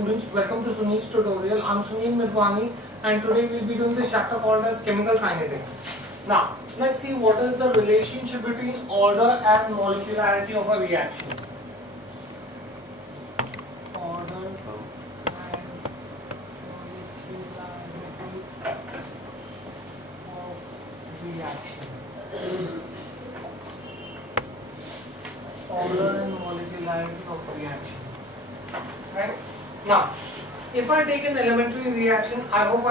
Students, welcome to Sunil's tutorial. I'm Sunil Midwani and today we'll be doing this chapter called as chemical kinetics. Now, let's see what is the relationship between order and molecularity of a reaction. Order and molecularity of reaction. Order and molecularity of a reaction. Right? Now, if I take an elementary reaction, I hope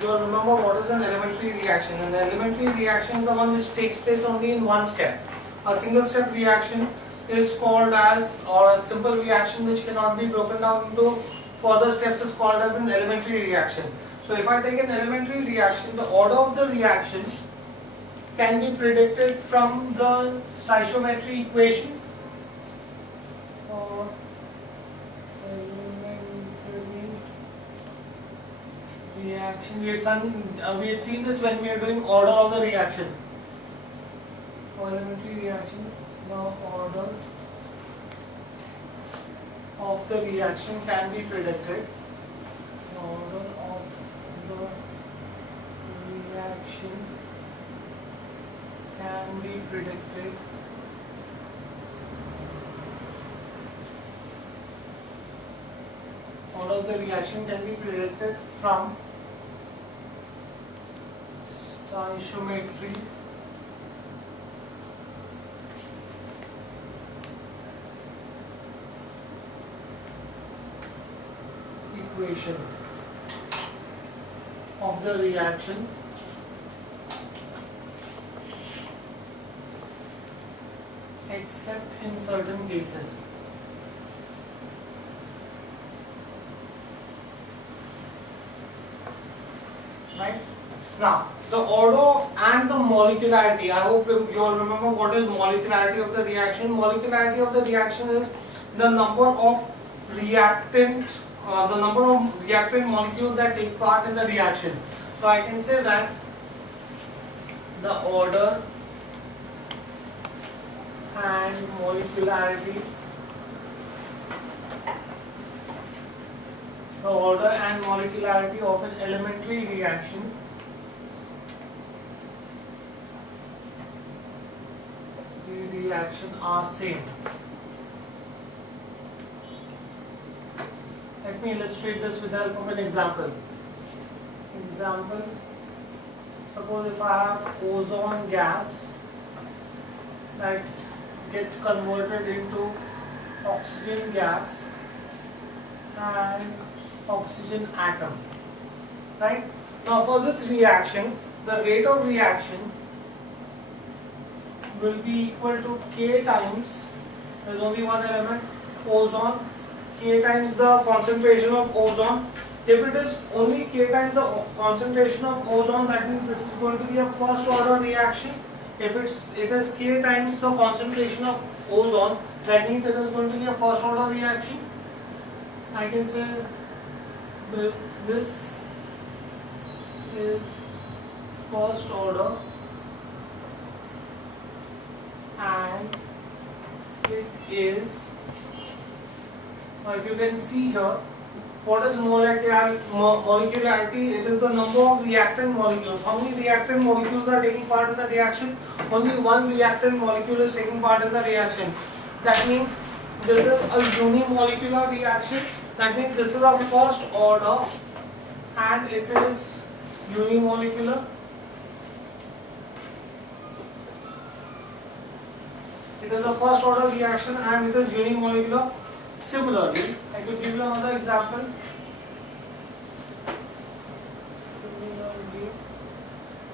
you'll remember what is an elementary reaction. And the elementary reaction is the one which takes place only in one step. A single step reaction is called as, or a simple reaction which cannot be broken down into further steps is called as an elementary reaction. So if I take an elementary reaction, the order of the reaction can be predicted from the stoichiometry equation. Reaction. We had seen this when we are doing order of the reaction. For elementary reaction, the order of the reaction can be predicted. Order of the reaction can be predicted order of the reaction can be predicted from stoichiometry equation of the reaction except in certain cases. Right? Now, the order and the molecularity, I hope you all remember what is molecularity of the reaction. Molecularity of the reaction is the number of reactant molecules that take part in the reaction. So I can say that the order and molecularity of an elementary reaction are same. Let me illustrate this with the help of an example. Suppose if I have ozone gas that gets converted into oxygen gas and oxygen atom. Right? Now for this reaction, the rate of reaction will be equal to K times, there is only one element, ozone, K times the concentration of ozone. If it is only K times the concentration of ozone, that means this is going to be a first order reaction. If it is K times the concentration of ozone, that means it is going to be a first order reaction. I can say this is first order and it is, if you can see here, what is molecularity? It is the number of reactant molecules. How many reactant molecules are taking part in the reaction? Only one reactant molecule is taking part in the reaction. That means this is a unimolecular reaction. That means this is a first order and it is unimolecular. It is a first order reaction and it is unimolecular. Similarly, I could give you another example.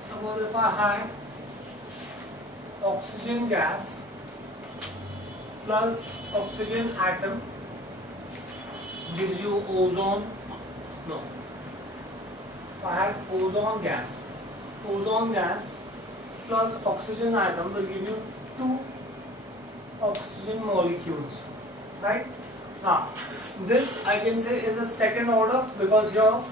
Suppose if I had oxygen gas plus oxygen atom gives you ozone. No. If I had ozone gas plus oxygen atom will give you 2 oxygen molecules. Right? Now, this I can say is a second order because here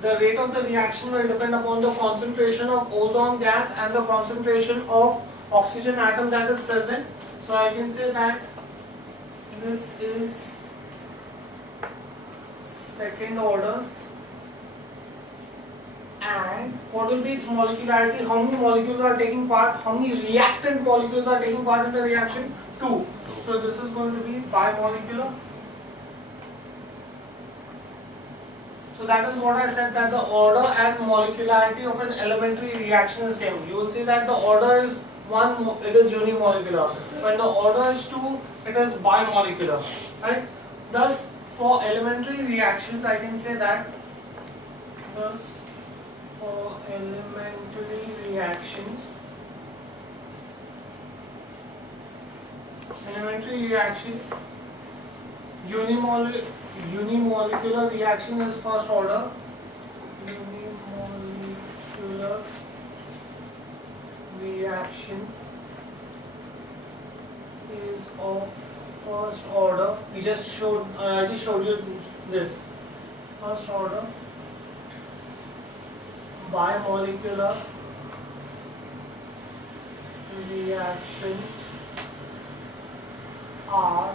the rate of the reaction will depend upon the concentration of ozone gas and the concentration of oxygen atom that is present. So I can say that this is second order, and what will be its molecularity? How many molecules are taking part? How many reactant molecules are taking part in the reaction? 2. So this is going to be bimolecular. So that is what I said, that the order and molecularity of an elementary reaction is same. You will see that the order is 1, it is unimolecular. When the order is 2, it is bimolecular. Right? Thus, for elementary reactions, I can say that. Thus, for elementary reactions, unimolecular reaction is first order. Unimolecular reaction is of first order. I just showed you this. First order bimolecular reactions are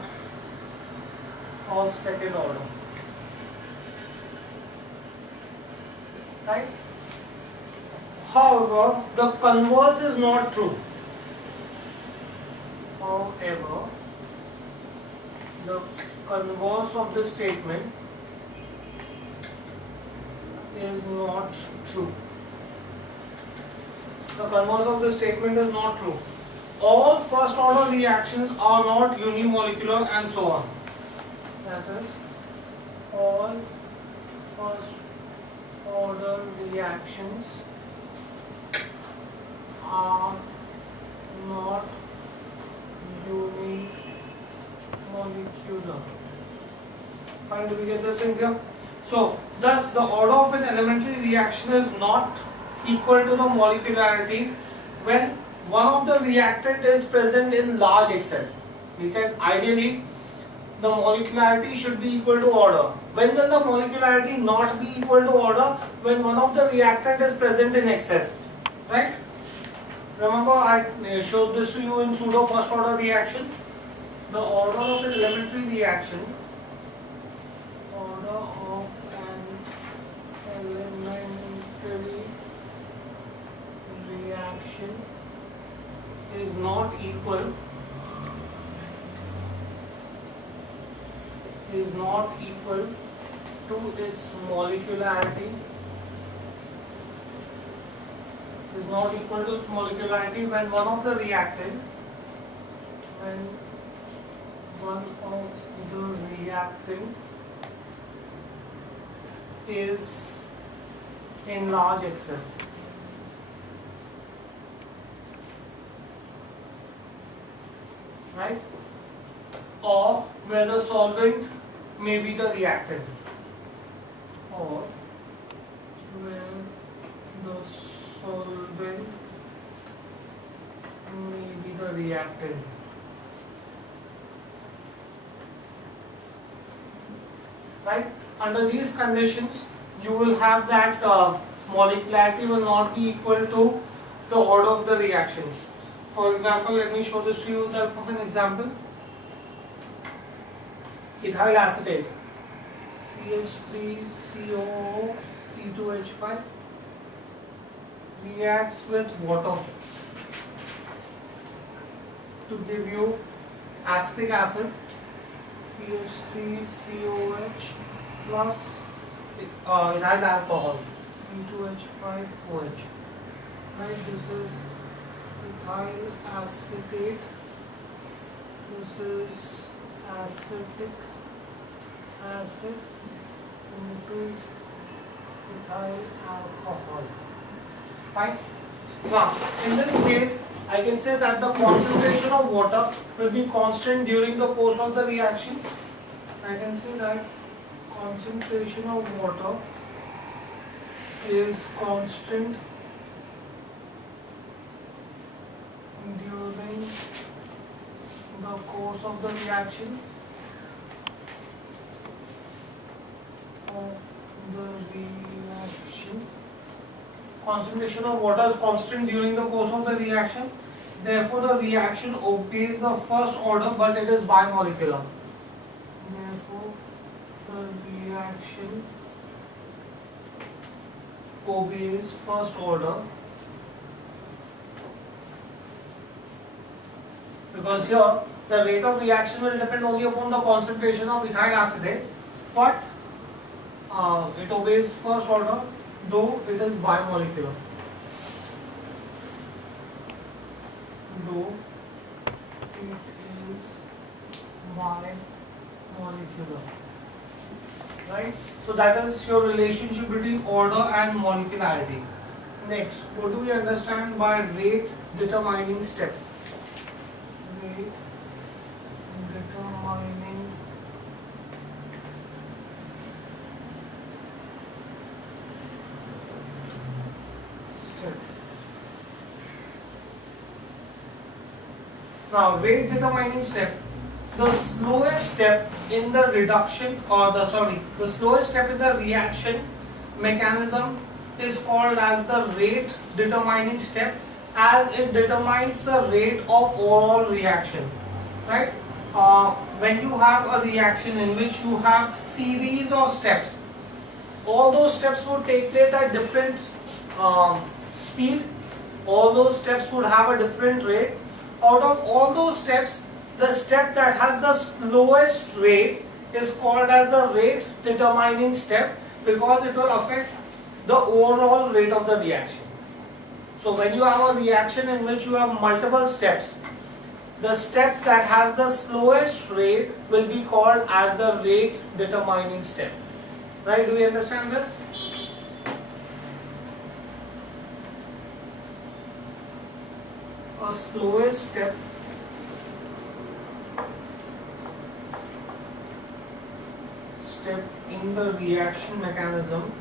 of second order. Right? However, the converse is not true. However, the converse of this statement is not true. The converse of this statement is not true. All first order reactions are not unimolecular and so on. That is, all first order reactions are not unimolecular. Fine, do we get this in here? So, thus the order of an elementary reaction is not equal to the molecularity when one of the reactant is present in large excess. We said ideally the molecularity should be equal to order. When will the molecularity not be equal to order? When one of the reactant is present in excess. Right? Remember I showed this to you in pseudo first order reaction. The order of an elementary reaction, is not equal to its molecularity, when one of the reactant is in large excess. Right? Or where the solvent may be the reactant. Or where the solvent may be the reactant. Right? Under these conditions, you will have that molecularity will not be equal to the order of the reaction. For example, let me show this to you with the help of an example. Ethyl acetate, CH3COO C2H5 reacts with water to give you acetic acid, CH3COH plus ethyl alcohol, C2H5OH. Right, this is ethyl acetate, this is acetic acid, and this is ethyl alcohol. Fine. Now, in this case, I can say that the concentration of water will be constant during the course of the reaction. I can say that concentration of water is constant during the course of the reaction. Concentration of water is constant during the course of the reaction. Therefore, the reaction obeys the first order, but it is bimolecular. Therefore, the reaction reaction obeys first order, because here the rate of reaction will depend only upon the concentration of ethyl acetate, but it obeys first order, though it is bimolecular. Though it is bimolecular. Right? So that is your relationship between order and molecularity. Next, what do we understand by rate determining step? Rate determining step. Now, rate determining step. The slowest step in the reduction, or the slowest step in the reaction mechanism is called as the rate determining step, as it determines the rate of overall reaction. Right? When you have a reaction in which you have series of steps, all those steps would take place at different speed. All those steps would have a different rate. Out of all those steps, the step that has the slowest rate is called as the rate determining step, because it will affect the overall rate of the reaction. So when you have a reaction in which you have multiple steps, the step that has the slowest rate will be called as the rate determining step. Right? Do we understand this? A slowest step in the reaction mechanism,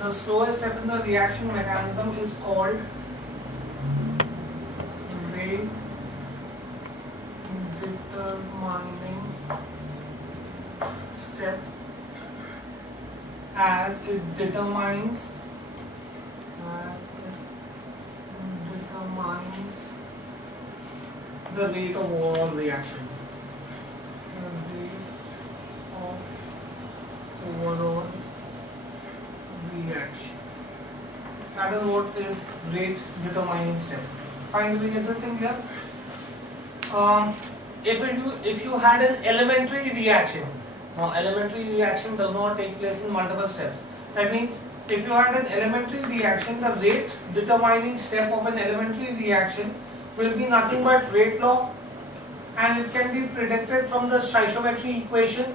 the slowest step in the reaction mechanism is called rate determining step, as it determines the rate of overall reaction. The rate of overall reaction. That is what is rate determining step. Fine, do we get this thing here? If you had an elementary reaction, now elementary reaction does not take place in multiple steps. That means if you had an elementary reaction, the rate determining step of an elementary reaction will be nothing but rate law, and it can be predicted from the stoichiometry equation.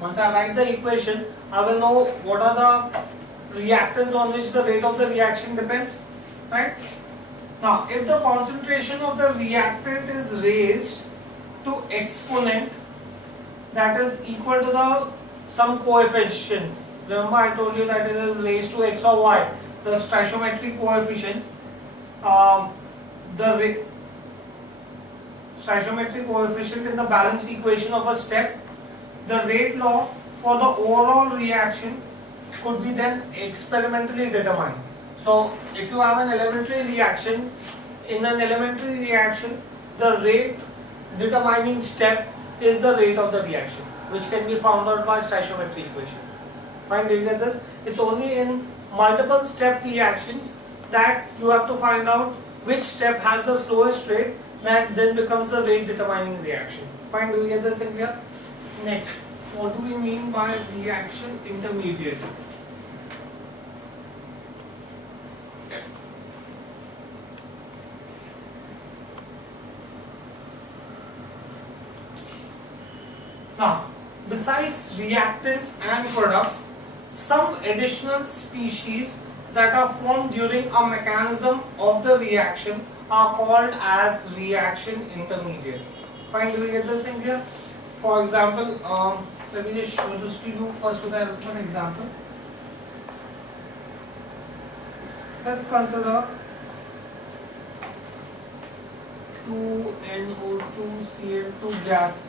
Once I write the equation, I will know what are the reactants on which the rate of the reaction depends. Right? Now, if the concentration of the reactant is raised to exponent that is equal to some coefficient. Remember, I told you that it is raised to x or y, the stoichiometric coefficients. The stoichiometric coefficient in the balance equation of a step, the rate law for the overall reaction could be then experimentally determined. So, if you have an elementary reaction, in an elementary reaction, the rate determining step is the rate of the reaction, which can be found out by stoichiometry equation. Fine, do you get this? It's only in multiple step reactions that you have to find out which step has the slowest rate, that then becomes the rate determining reaction. Fine, do we get this thing here? Next, what do we mean by reaction intermediate? Now, besides reactants and products, some additional species that are formed during a mechanism of the reaction are called as reaction intermediate. Fine, do we get this thing here? For example, let me just show this to you first with an example. Let's consider 2NO2Cl2 gas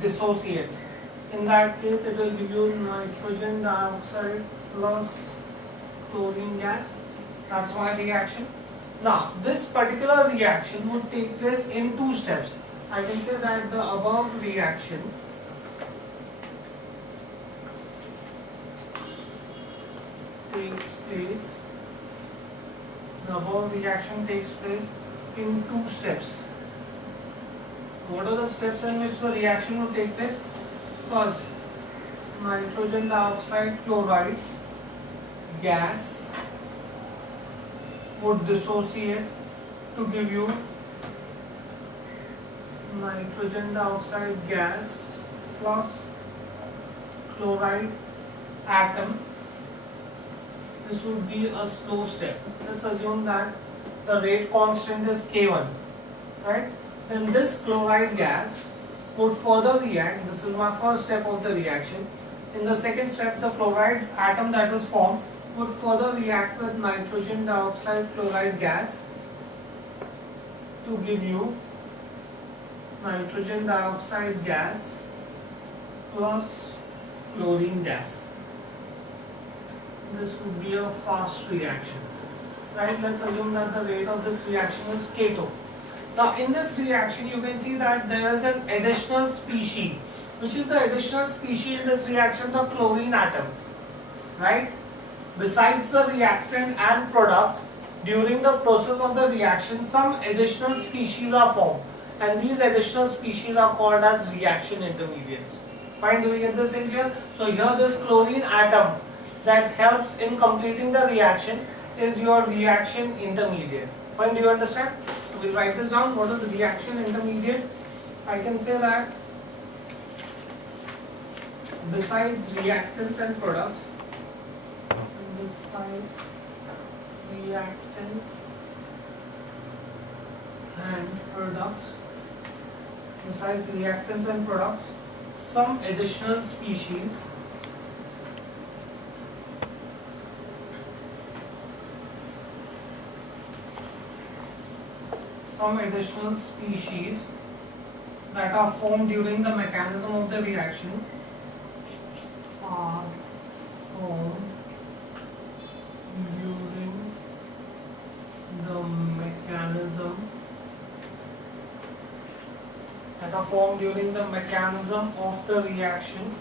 dissociates. In that case, it will give you nitrogen dioxide plus chlorine gas. That's my reaction. Now, this particular reaction would take place in two steps. I can say that the above reaction takes place in two steps. What are the steps in which the reaction will take place? First, nitrogen dioxide chloride gas would dissociate to give you nitrogen dioxide gas plus chloride atom. This would be a slow step. Let's assume that the rate constant is K1, right? Then this chloride gas would further react. This is my first step of the reaction. In the second step, the chloride atom that is formed would further react with nitrogen dioxide chloride gas to give you nitrogen dioxide gas plus chlorine gas. This would be a fast reaction, right? Let's assume that the rate of this reaction is K2. Now in this reaction you can see that there is an additional species. Which is the additional species in this reaction? The chlorine atom, right? Besides the reactant and product, during the process of the reaction some additional species are formed, and these additional species are called as reaction intermediates. Fine, do we get this in here? So here this chlorine atom that helps in completing the reaction is your reaction intermediate. Fine, do you understand? So we'll write this down. What is the reaction intermediate? I can say that besides reactants and products, besides reactants and products, some additional species that are formed during the mechanism of the reaction are formed during the mechanism of the reaction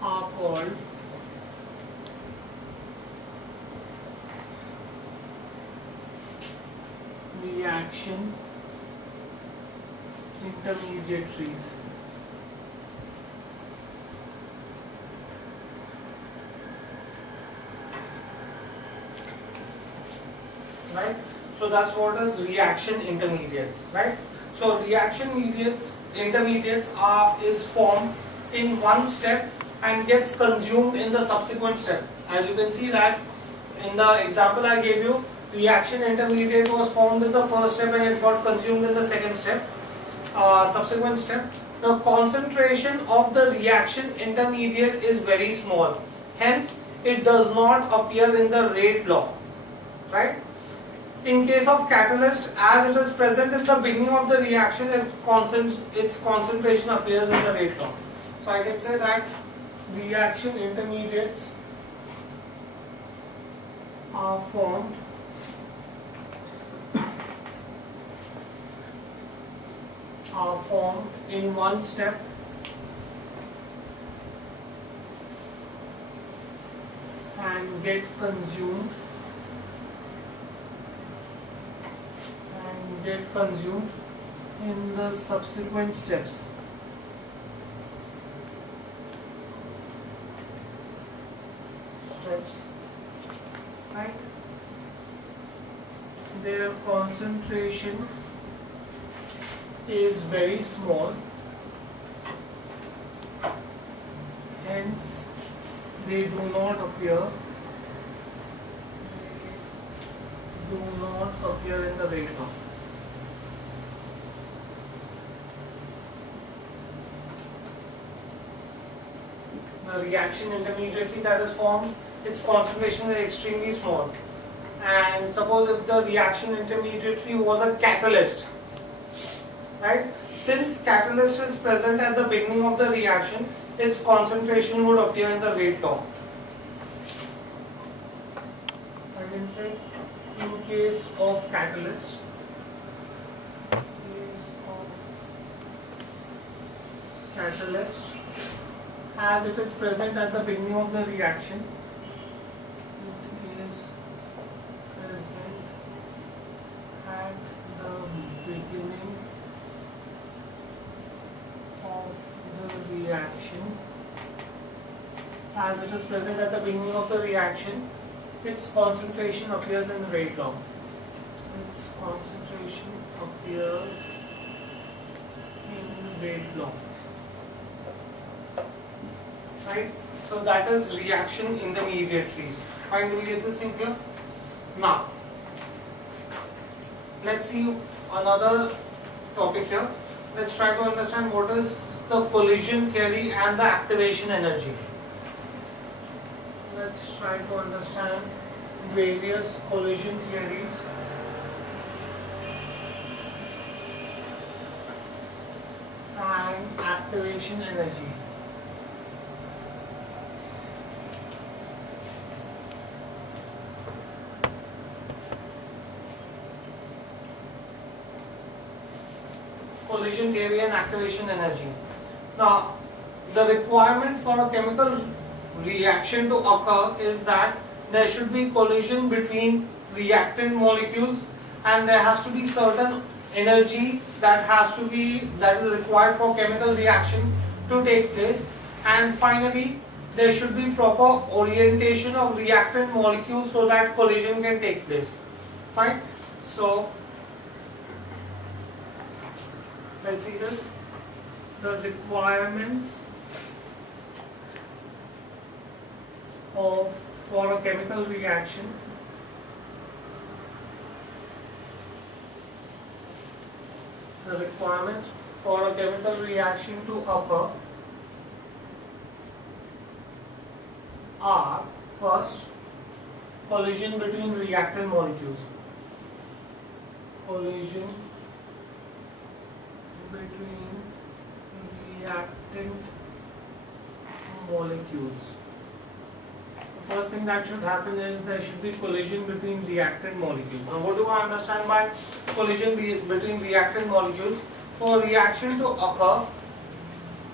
are called reaction intermediaries. Right? So that's what is reaction intermediates, right? So reaction intermediates is formed in one step and gets consumed in the subsequent step. As you can see that in the example I gave you, reaction intermediate was formed in the first step and it got consumed in the second step, subsequent step. The concentration of the reaction intermediate is very small, hence it does not appear in the rate law, right? In case of catalyst, as it is present in the beginning of the reaction, its concentration appears in the rate law. So I can say that reaction intermediates are formed in one step and get consumed in the subsequent steps. Right? Their concentration is very small, hence they do not appear in the rate law. The reaction intermediately that is formed, its concentration is extremely small. and suppose if the reaction intermediary was a catalyst, right? Since catalyst is present at the beginning of the reaction, its concentration would appear in the rate law. I can say in case of catalyst, as it is present at the beginning of the reaction, it is present at the beginning of the reaction. As it is present at the beginning of the reaction, its concentration appears in the rate law. Its concentration appears in rate law. Right? So that is reaction intermediaries. Fine, do we get this in here? Now, let's see another topic here. Let's try to understand what is the collision theory and the activation energy. Let's try to understand various collision theories and activation energy. Collision theory and activation energy. Now, the requirement for a chemical reaction to occur is that there should be collision between reactant molecules, and there has to be certain energy that is required for chemical reaction to take place, and finally there should be proper orientation of reactant molecules so that collision can take place. Fine. So let's see this. The requirements for a chemical reaction to occur are first collision between reactant molecules. Collision between reactant molecules. The first thing that should happen is there should be collision between reactant molecules. Now, what do I understand by collision between reactant molecules? For a reaction to occur,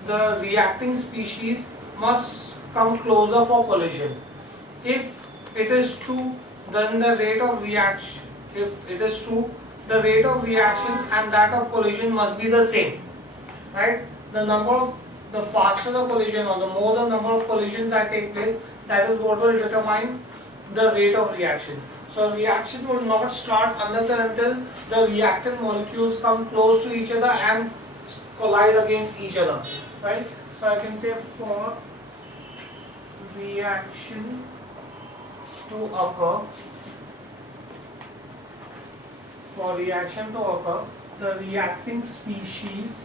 the reacting species must come closer for collision. If it is true, then the rate of reaction, the rate of reaction and that of collision must be the same, right? The faster the collision, or the more the number of collisions that take place, that is what will determine the rate of reaction. So reaction would not start unless and until the reactant molecules come close to each other and collide against each other, right? So I can say for reaction to occur, the reacting species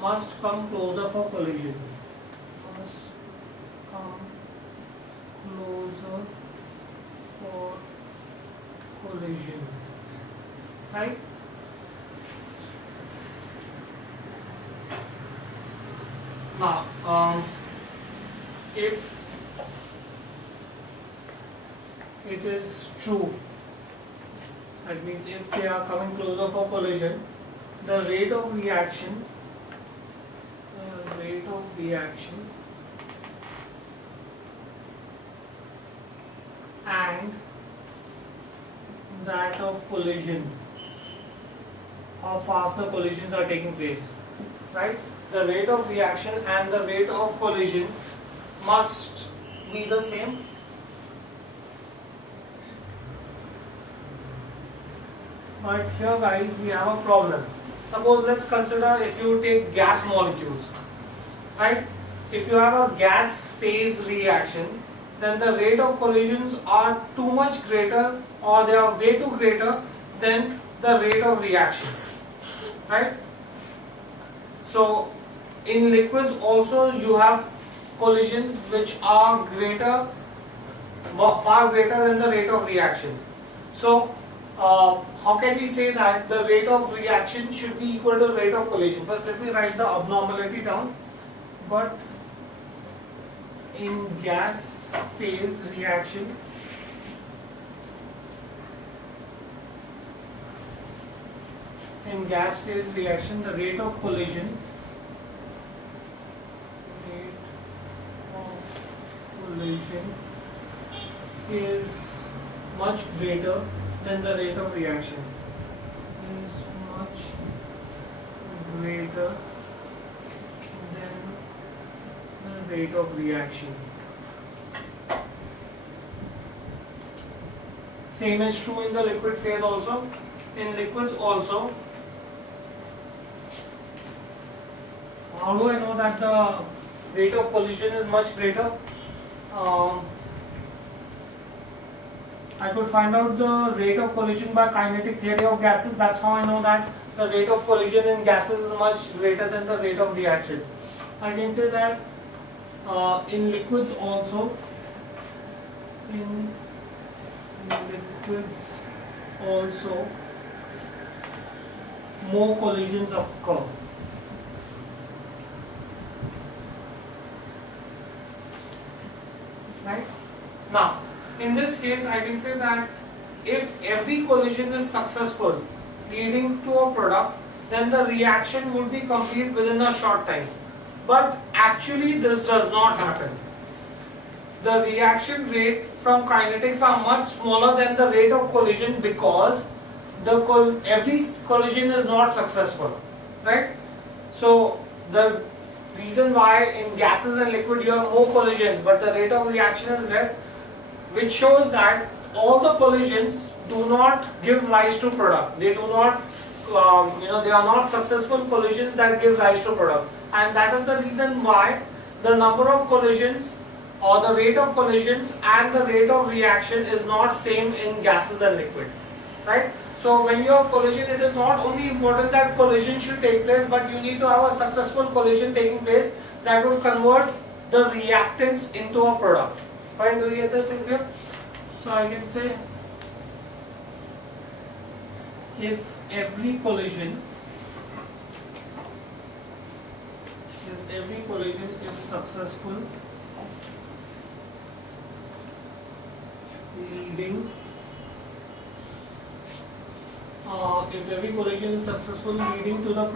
must come closer for collision. Right? Now, if it is true, that means if they are coming closer for collision, the rate of reaction and that of collision, how fast the collisions are taking place, right? The rate of reaction and the rate of collision must be the same. But here guys, we have a problem. Suppose let's consider if you take gas molecules, right? If you have a gas phase reaction, then the rate of collisions are too much greater, or they are way too greater than the rate of reaction, right? So in liquids also you have collisions which are greater, far greater than the rate of reaction. So how can we say that the rate of reaction should be equal to rate of collision? First let me write the abnormality down. But in gas phase reaction, the rate of collision is much greater than the rate of reaction. Is much greater than the rate of reaction. Same is true in the liquid phase also. In liquids also, how do I know that the rate of collision is much greater? I could find out the rate of collision by kinetic theory of gases. That's how I know that the rate of collision in gases is much greater than the rate of reaction. I can say that in liquids also, more collisions occur. Right? Now, in this case, I can say that if every collision is successful, leading to a product, then the reaction would be complete within a short time. But actually, this does not happen. The reaction rate from kinetics are much smaller than the rate of collision because every collision is not successful, right? So the reason why in gases and liquid you have more collisions but the rate of reaction is less, which shows that all the collisions do not give rise to product. They do not, they are not successful collisions that give rise to product, and that is the reason why the number of collisions or the rate of collisions and the rate of reaction is not same in gases and liquid, right? So when you have collision, it is not only important that collision should take place, but you need to have a successful collision taking place that will convert the reactants into a product. Fine, do you get this in here? So I can say if every collision is successful, leading to the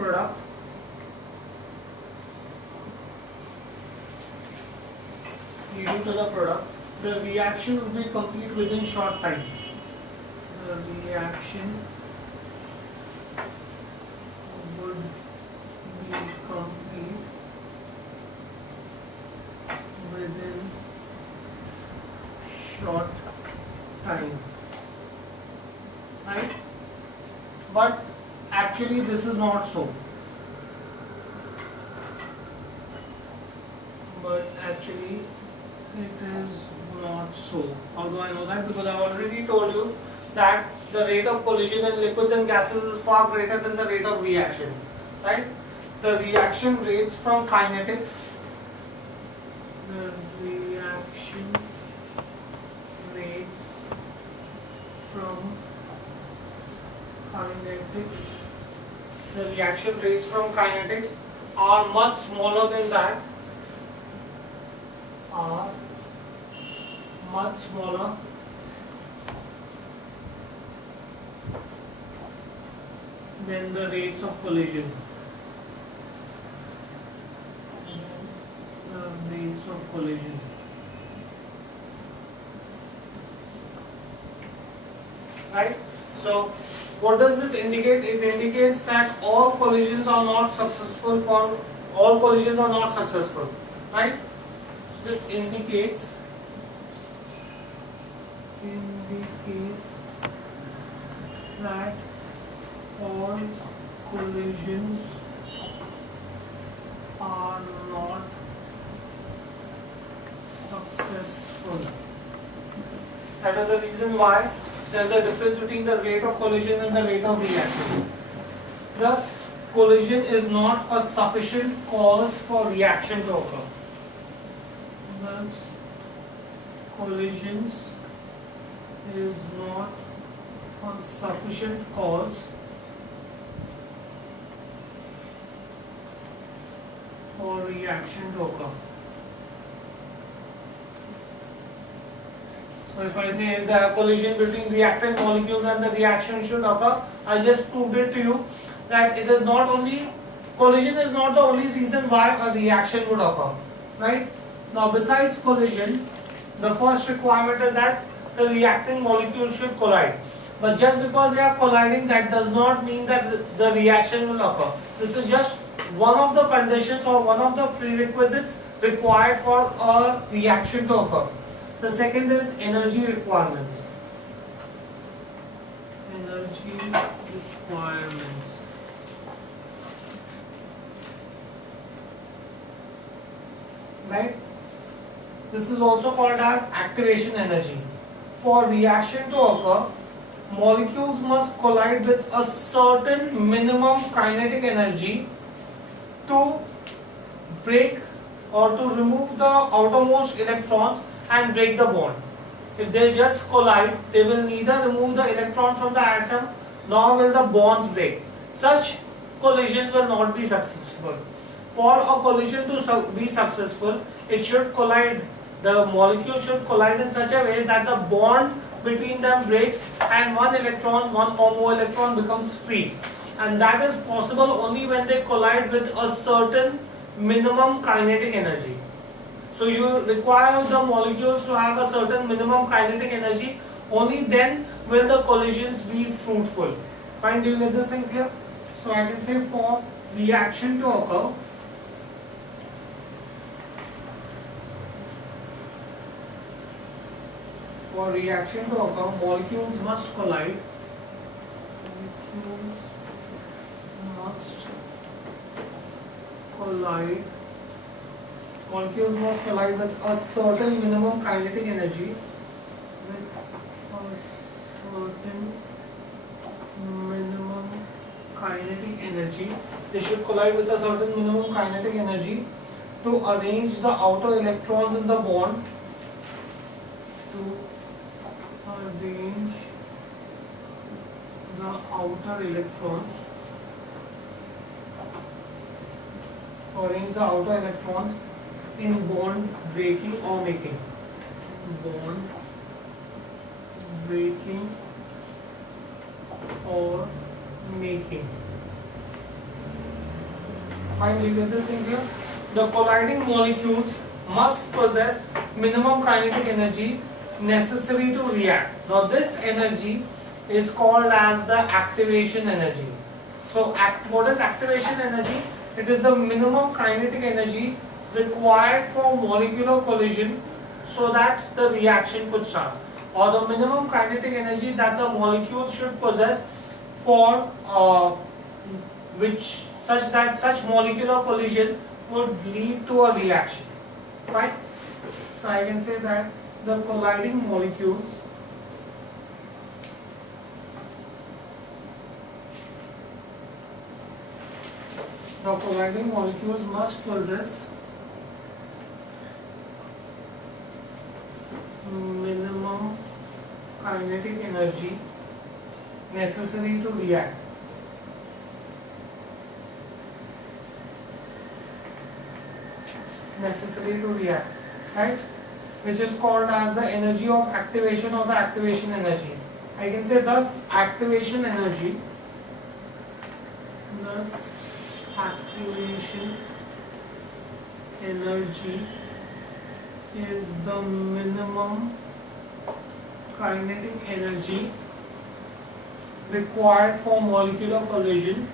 product, the reaction will be complete within short time. The reaction would be complete within short time, right? But actually this is not so. How do I know that? Because I already told you that the rate of collision in liquids and gases is far greater than the rate of reaction, right? The reaction rates from kinetics, the reaction rates from kinetics are much smaller than that, than the rates of collision. Right? So what does this indicate? It indicates that all collisions are not successful, right? This indicates that all collisions are not successful. That is the reason why there is a difference between the rate of collision and the rate of reaction. Thus, collision is not a sufficient cause for reaction to occur. Thus, collisions is not a sufficient cause for reaction to occur. So if I say the collision between reactant molecules and the reaction should occur, I just proved it to you that it is not only, collision is not the only reason why a reaction would occur, right? Now besides collision, the first requirement is that the reacting molecules should collide. But just because they are colliding, that does not mean that the reaction will occur. This is just one of the conditions or one of the prerequisites required for a reaction to occur. The second is energy requirements. Energy requirements. Right? This is also called as activation energy. For reaction to occur, molecules must collide with a certain minimum kinetic energy to break or to remove the outermost electrons and break the bond. If they just collide, they will neither remove the electron from the atom nor will the bonds break. Such collisions will not be successful. For a collision to be successful, it should collide, the molecule should collide in such a way that the bond between them breaks and one or more electron becomes free. And that is possible only when they collide with a certain minimum kinetic energy. So you require the molecules to have a certain minimum kinetic energy, only then will the collisions be fruitful. Fine, do you get this thing clear? So I can say for reaction to occur, molecules must collide. Molecules must collide. Molecules must collide with a certain minimum kinetic energy. They should collide with a certain minimum kinetic energy to arrange the outer electrons in the bond. Arrange the outer electrons in bond breaking or making. Bond breaking or making. Finally, get this thing here. The colliding molecules must possess minimum kinetic energy necessary to react. Now this energy is called as the activation energy. So what is activation energy? It is the minimum kinetic energy required for molecular collision so that the reaction could start, or the minimum kinetic energy that the molecule should possess for such that such molecular collision would lead to a reaction. Right? So I can say that the colliding molecules must possess minimum kinetic energy necessary to react. Right? Which is called as the energy of activation or the activation energy. I can say thus activation energy is the minimum kinetic energy required for molecular collision.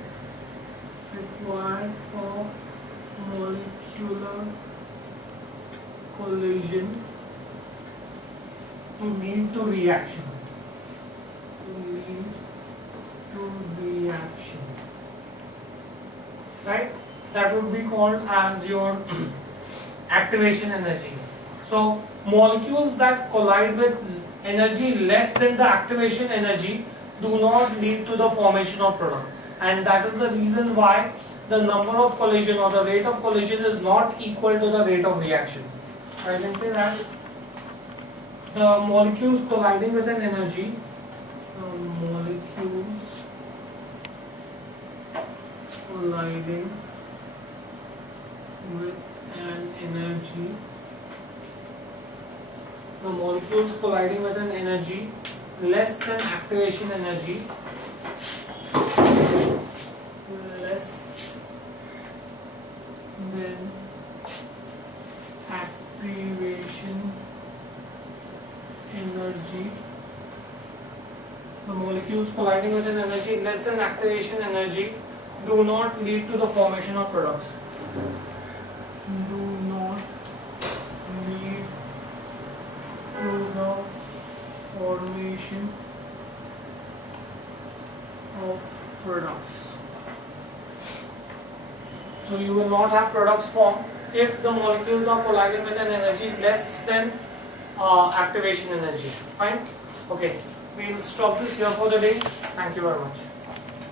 To lead to reaction. Right? That would be called as your activation energy. So molecules that collide with energy less than the activation energy do not lead to the formation of product. and that is the reason why the number of collision or the rate of collision is not equal to the rate of reaction. I can say that the molecules colliding with an energy, colliding with an energy, the molecules colliding with an energy less than activation energy, less than activation energy, the molecules colliding with an energy less than activation energy do not lead to the formation of products. Do not lead to the formation of products. So you will not have products formed if the molecules are colliding with an energy less than activation energy. Fine? Okay. We will stop this here for the day. Thank you very much.